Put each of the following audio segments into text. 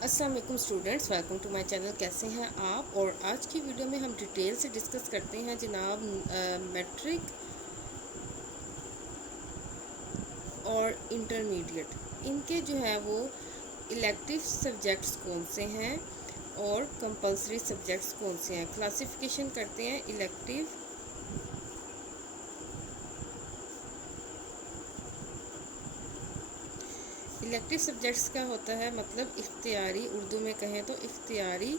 अस्सलाम वालेकुम students, welcome to my channel. कैसे हैं आप? और आज की वीडियो में हम डिटेल से डिस्कस करते हैं जनाब मैट्रिक और इंटरमीडिएट, इनके जो है वो इलेक्टिव सब्जेक्ट्स कौन से हैं और कंपलसरी सब्जेक्ट्स कौन से हैं। क्लासिफिकेशन करते हैं इलेक्टिव सब्जेक्ट्स का होता है मतलब इख्तियारी, उर्दू में कहें तो इख्तियारी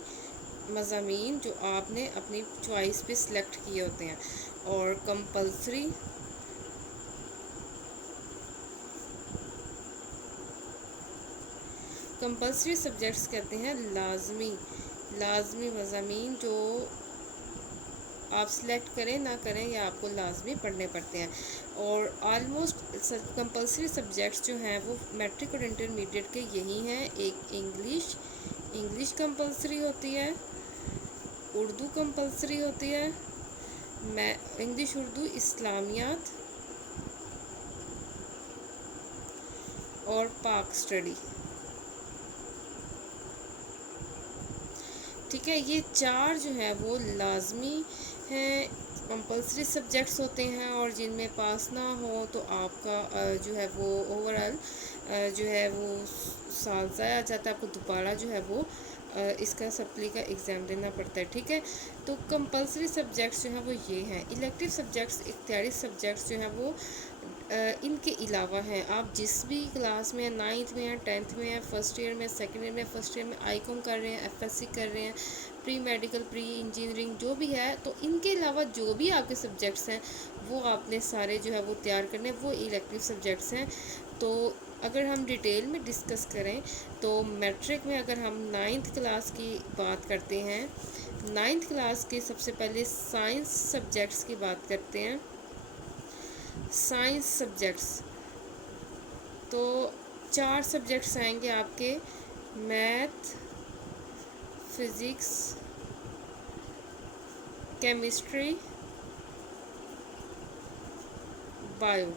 मज़ामीन जो आपने अपनी चॉइस पे सिलेक्ट किए होते हैं। और कंपलसरी सब्जेक्ट्स कहते हैं लाजमी मज़ामीन जो आप सिलेक्ट करें ना करें या आपको लाजमी पढ़ने पड़ते हैं। और आलमोस्ट कंपलसरी सब्जेक्ट्स जो हैं वो मैट्रिक और इंटरमीडिएट के यही हैं। एक इंग्लिश कंपलसरी होती है, उर्दू कंपलसरी होती है, इंग्लिश उर्दू इस्लामियात और पाक स्टडी। ठीक है, ये चार जो है वो लाजमी हैं, कंपलसरी सब्जेक्ट्स होते हैं और जिनमें पास ना हो तो आपका जो है वो ओवरऑल जो है वो साल ज़ाया जाता है, आपको दोबारा जो है वो इसका सप्ली का एग्ज़ाम देना पड़ता है। ठीक है, तो कंपलसरी सब्जेक्ट्स जो हैं वो ये हैं। इलेक्टिव सब्जेक्ट्स, इख्तियारी सब्जेक्ट्स जो हैं वो इनके अलावा हैं। आप जिस भी क्लास में हैं, 9th में हैं, 10th में हैं, फर्स्ट ईयर में, सेकेंड ईयर में, फर्स्ट ईयर में आईकॉम कर रहे हैं, एफएससी कर रहे हैं, प्री मेडिकल, प्री इंजीनियरिंग जो भी है, तो इनके अलावा जो भी आपके सब्जेक्ट्स हैं वो आपने सारे जो है वो तैयार करने, वो इलेक्टिव सब्जेक्ट्स हैं। तो अगर हम डिटेल में डिस्कस करें तो मैट्रिक में अगर हम 9th क्लास की बात करते हैं, 9th क्लास के सबसे पहले साइंस सब्जेक्ट्स की बात करते हैं। साइंस सब्जेक्ट्स तो चार सब्जेक्ट्स आएंगे आपके: मैथ, फिज़िक्स, केमिस्ट्री, बायो।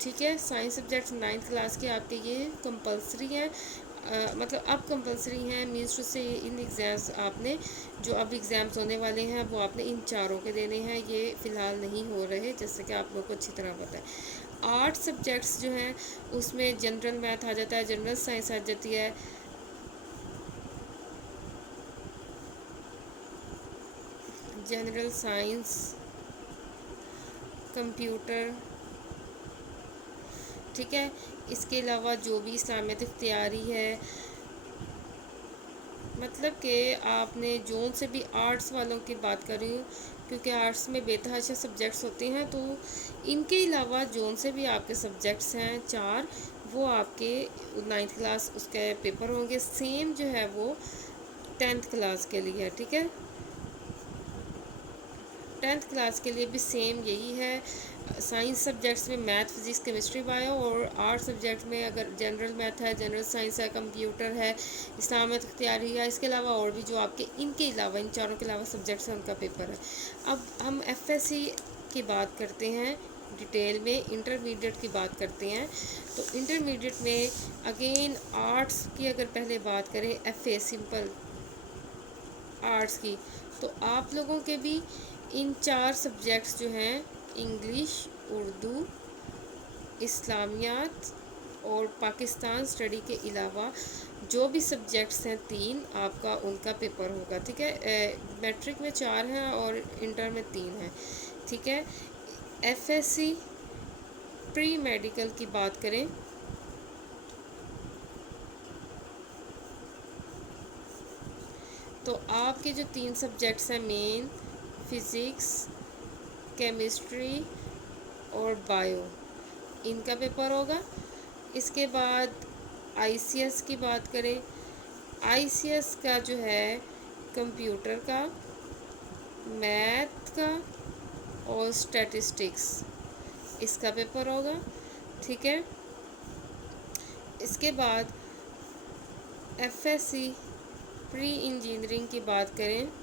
ठीक है, साइंस सब्जेक्ट्स 9th क्लास के आपके ये कंपलसरी हैं। मतलब अब कंपलसरी हैं मीन्स टू से इन एग्ज़ाम्स आपने जो अब एग्ज़ाम्स होने वाले हैं वो आपने इन चारों के देने हैं। ये फ़िलहाल नहीं हो रहे, जैसे कि आप लोगों को अच्छी तरह पता है। 8 सब्जेक्ट्स जो हैं उसमें जनरल मैथ आ जाता है, जनरल साइंस आ जाती है, जनरल साइंस, कंप्यूटर। ठीक है, इसके अलावा जो भी इस्लामियत इख्तियारी है, मतलब कि आपने जोन से भी आर्ट्स वालों की बात कर रही हूँ क्योंकि आर्ट्स में बेतहाशा सब्जेक्ट्स होते हैं, तो इनके अलावा जोन से भी आपके सब्जेक्ट्स हैं चार, वो आपके 9th क्लास उसके पेपर होंगे। सेम जो है वो 10th क्लास के लिए है। ठीक है, 10th क्लास के लिए भी सेम यही है। साइंस सब्जेक्ट्स में मैथ, फिज़िक्स, केमिस्ट्री, बायो, और आर्ट सब्जेक्ट में अगर जनरल मैथ है, जनरल साइंस है, कंप्यूटर है, इस्लामियत इख्तियारी है, इसके अलावा और भी जो आपके इनके अलावा इन चारों के अलावा सब्जेक्ट्स हैं उनका पेपर है। अब हम एफएससी की बात करते हैं डिटेल में, इंटरमीडिएट की बात करते हैं। तो इंटरमीडिएट में अगेन आर्ट्स की अगर पहले बात करें, एफए सिंपल आर्ट्स की, तो आप लोगों के भी इन चार सब्जेक्ट्स जो हैं इंग्लिश, उर्दू, इस्लामियात और पाकिस्तान स्टडी के अलावा जो भी सब्जेक्ट्स हैं तीन, आपका उनका पेपर होगा। ठीक है, मैट्रिक में चार हैं और इंटर में तीन हैं। ठीक है, एफएससी प्री मेडिकल की बात करें तो आपके जो तीन सब्जेक्ट्स हैं मेन, फिज़िक्स, केमिस्ट्री और बायो, इनका पेपर होगा। इसके बाद आईसीएस की बात करें, आईसीएस का जो है कंप्यूटर का, मैथ का और स्टैटिस्टिक्स, इसका पेपर होगा। ठीक है, इसके बाद एफएससी प्री इंजीनियरिंग की बात करें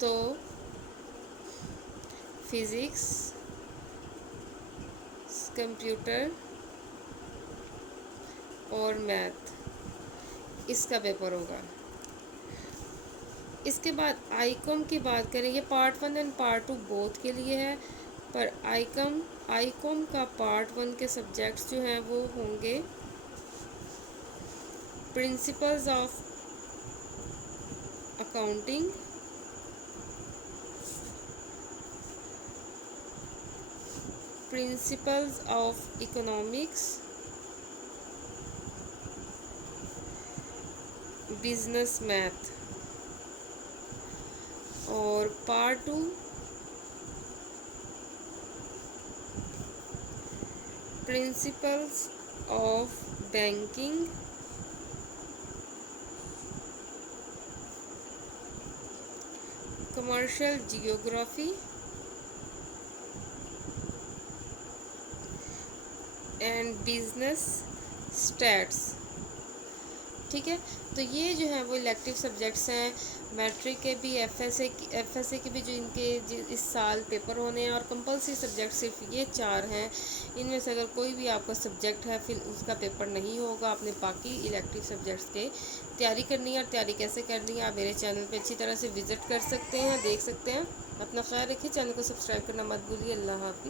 तो फिज़िक्स, कंप्यूटर, اور میتھ، اس کا پیپر ہوگا۔ اس کے بعد آئی کام کی بات کریں، یہ پارٹ 1 اینڈ پارٹ 2 بوتھ کے لیے ہے، پر آئی کام کا پارٹ 1 کے سبجیکٹس جو ہیں وہ ہوں گے principles of accounting, principles of economics, business math, اور part 2 principles of banking, commercial geography and business stats. ٹھیک ہے، تو یہ جو ہے وہ الیکٹیو سبجیکٹس ہیں میٹرک کے بھی، ایف ایس اے کے بھی، جو ان کے اس سال پیپر ہونے ہیں، اور کمپلسری سبجیکٹ صرف یہ 4 ہیں۔ ان میں سے اگر کوئی بھی آپ کا سبجیکٹ ہے پھر اس کا پیپر نہیں ہوگا، آپ نے باقی الیکٹیو سبجیکٹس کے تیاری کرنی ہے۔ اور تیاری کیسے کرنی ہے، آپ میرے چینل پہ اچھی طرح سے وزٹ کر سکتے ہیں، دیکھ سکتے ہیں۔ اپنا خیال رکھیے، چینل کو سبسکرائب کرنا مت بھولیے۔ اللہ حافظ۔